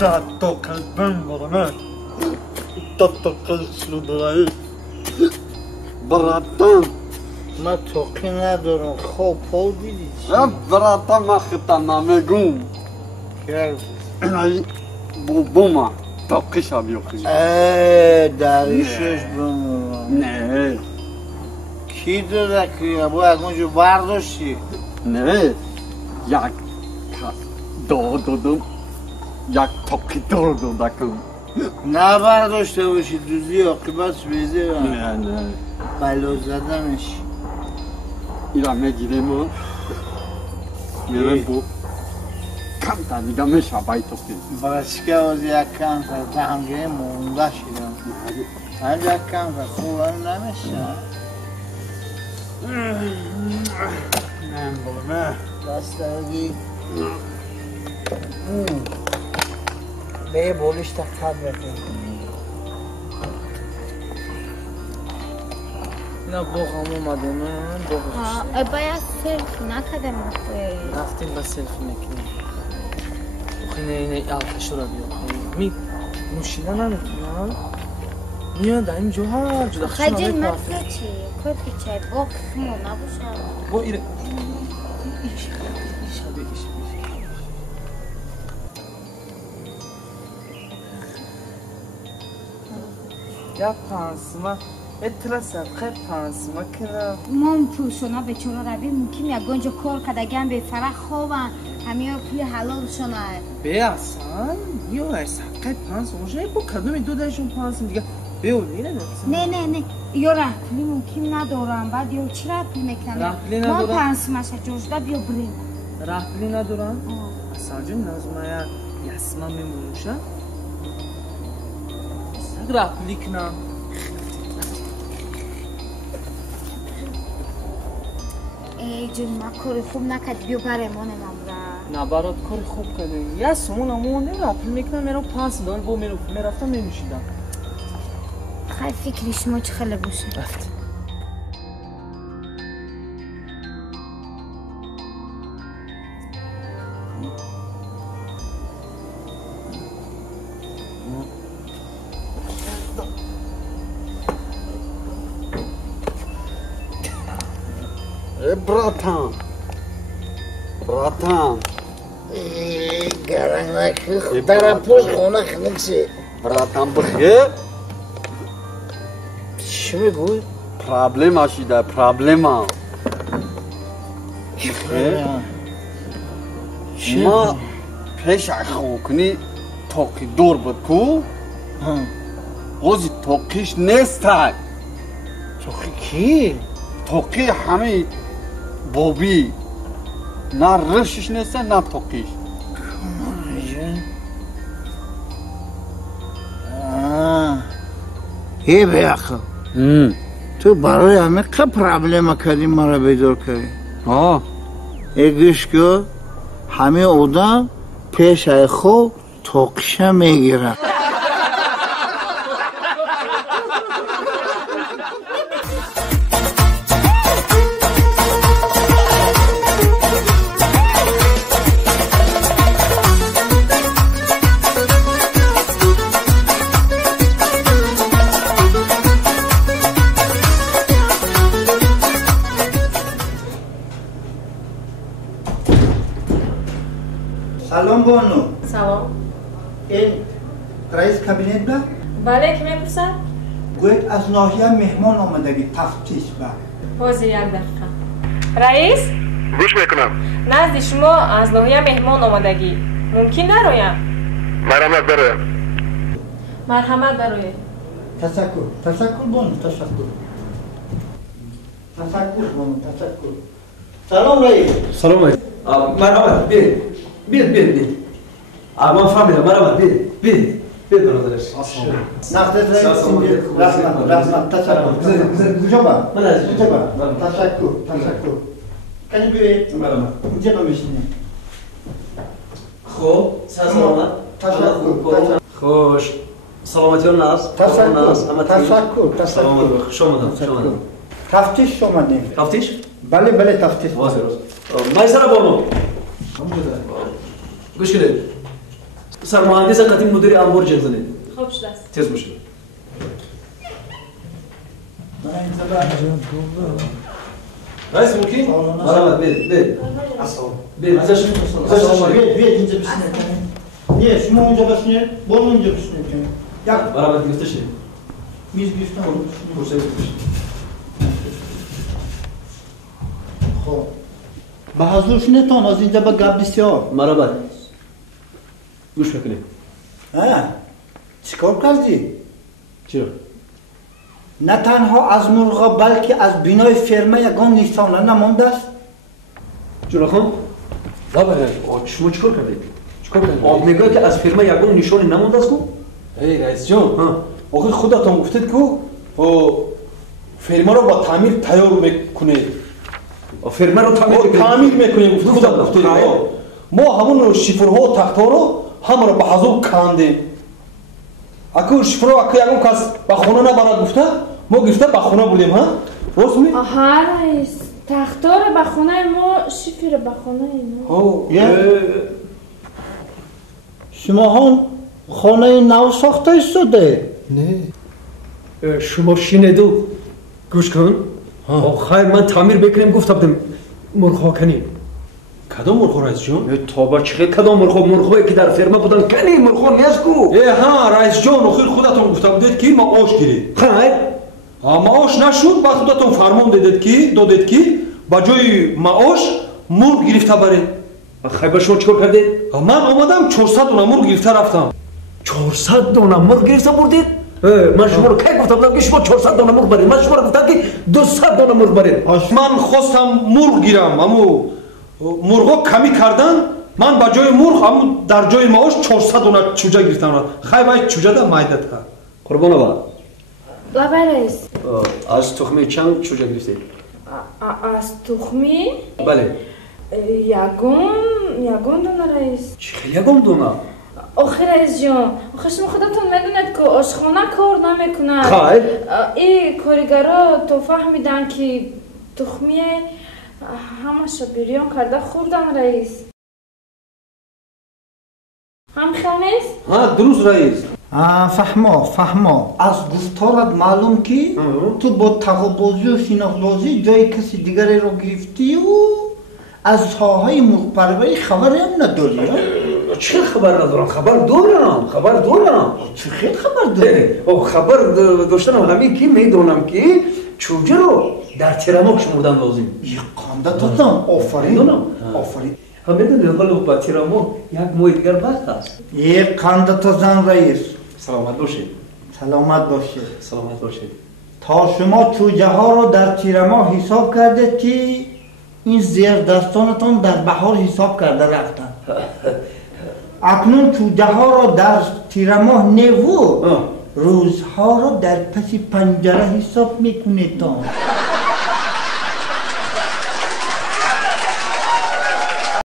تا قلبم برمه تا قلب دارایی براتم من توقی ندارم خوب پول دیدی چی؟ براتم من خطرنامه گم بوما توقیش هم بیاخیزی دریشش بمونم نه کی داده که با اگونجو برداشتی؟ نه یک کس دادم یک توقی دادم نه برداشته باشی دوزی عاقبتش بیزه نه بلا زدمش ایران میگیرم میرم بو کم تا دیگه میشه بای توقی برشکه از یک کم تا همگه مونده شدم هر یک کم تا خوبه نمیشه نه بولمه دستگی به بولیش تختر بکن اینا بوغم اومده من بوغش باید سلفی نکدم رفتیم با سلفی نکنیم خیلی اینه الکشو را بیا نوشیدن نمیتونم میاد این جوهر جدا خشم خجل مرفه چی؟ کافی چای با خمو نبوشم با ایره یا پانسما اترسم خیلی پانسما کنم من پولشونا به چرا روی ممکن یا گنجا کار کدگم به فرق خوابن همه پول حلال شونه بیاسان یا ایسا خیلی پانسما جای با کدوم دو دایشون پانسم دیگه بیو نیره نه یا رحپولی ممکن ندارم بعد یا چی رحپولی میکنم رحپولی ندارم ما پانسماشه جوشده بیا بریم رحپولی ندارم اصلا جون نازمه یسما میمونوشه سگ رحپولی کنم ای جون ما کار خوب نکد بیا بریم آنم را نه برات کار خوب کردیم یه سمون امونه رحپولی میکنم میرم $5 با میرفتم میمیشیدم خیلی فکری شما چه خیلی باشه رفت براتم گرنگ نکی در پول خونه خنکسی براتم بخیر چی میگوی؟ پرابلم آشیده پرابلم ما پیش خوب کنی توقی دور بود کو اوزی توقیش نیستن توقی کی؟ توقی همه بابی نه رشش نیستن نه توقیش یه بیاخو تو برای همه که پرابلم کردی ما را بیدار کردی ایگوش که همه آدم پیش خود توقیشه میگیرن سلام بانو سلام این رئیس کابینت با؟ بله کی میپرسد؟ گوید از ناحیه مهمان آمدگی تفتیش با باز یک دقیقه رئیس؟ گوش میکنم نزد شما از ناحیه مهمان آمدگی ممکن نرویم؟ مرحمت برایم مرحمت برای تشکر بانو تشکر بانو تشکر سلام رئیس سلام رئیس مرحبا بید من فهمیدم مرحبا بید برادرش نقدت رئیس رحمت تشکر کجا با؟ تشکر کنی بیوید اینجا نمیشینه خب سلامت تشکر خوش سلامتی ها ناز تشکر خوش آمدم تفتیش آمدیم تفتیش؟ بله تفتیش واضح روز مایسر بانو گوش کنید سرمهندس قدیم مدیر انبار جلد زنید. خوب شده است. تیز باشید. رئیس ممکن؟ مرحبا بید. بید. بید اینجا بشینید. یه شما اونجا بشینید. برو اونجا بشینید. مرحبا گفته شید. میز گفتم. kursa gitmiş. خب به حضورشونتون از اینجا به گپ بسیار. مرحبا. گوش بکنید. چیکار کردی؟ چرا؟ نه تنها از مرغا بلکه از بینای فرمه یگان نشانه نمانده است. چرا خان؟ شما چیکار کردید؟ آب میگه که از فرمه یگان نشانه نمانده است کو؟ ای رئیس جان. آخه خودتون گفتید که فرما رو با تعمیر تیار میکنه. فرما رو تعمیر میکنه خودت گفتید. ما همون شیفرها و تختها رو همه رو به حضور کندیم. اگر شیفرها اگر یکم کس به خونه نبرد گفته ما گرفته به خونه بردیم ها؟ راست می؟ آها رئیس تختها رو به خونه ما شیفر به خونه اینا. شما هم خانه نو ساخته شده؟ نه شما شنیدو گوش کن خیر من تعمیر بکنیم گفتم مرغ کنیم کدام مرغ رئیس جان؟ توبه چه کدام مرغ که در فرما بودن کنی مرغ نیست کو ها رئیس جان آخر خودتون گفته بودید که معاش گیرید خیر معاش نشد بعد خودتون فرمان دادید که با جای معاش مرغ گرفته برید خیر به شما چیکار کردید؟ من آمدم 400 دونه مرغ گرفته رفتم 400 دونه مرغ گرفته بردید؟ من شما رو کی گفتم که شما 400 دونه مرغ برید من شما رو گفتم که 200 دونه مرغ برید من خواستم مرغ گیرم اما مرغا کمی کردن من با جای مرغ اما در جای معاش 400 دونه چوجه گرفتم خیلی باید چوجه در مایده تا قربان با لبای رئیس از تخمی چند چوجه گرفتید؟ از تخمی؟ بله یگون دونه رئیس چه یگون دونه؟ آخه رئیس جان آخه شما خودتون میدونید که آشخانه کار نمیکنند خیر این کارگرها تو فهمیدن که تخمی همش بریان کرده خوردن رئیس هم خمیس؟ درست رئیس فهما از گفتارت معلوم که تو با تقابل‌بازی و شناخت‌بازی جای کسی دیگری رو گرفتی و از ساحه مرغ پروری خبری هم نداری چه خبر ندارم خبر دارم چه خیلی خبر داری خبر داشتنم همین که میدونم که چوجه رو در تیرماه شمردن لازم یک قانده دادم آفرین هم میدونی حالا با تیرماه یک ماه دیگر وقت است یک قانده دادم رئیس سلامت باشید تا شما چوجه ها رو در تیرماه حساب کرده که این زیر دستانتان در بهار حساب کرده رفتن اکنون چوجه ها رو در تیرماه نیو روزها رو در پس پنجره حساب میکنید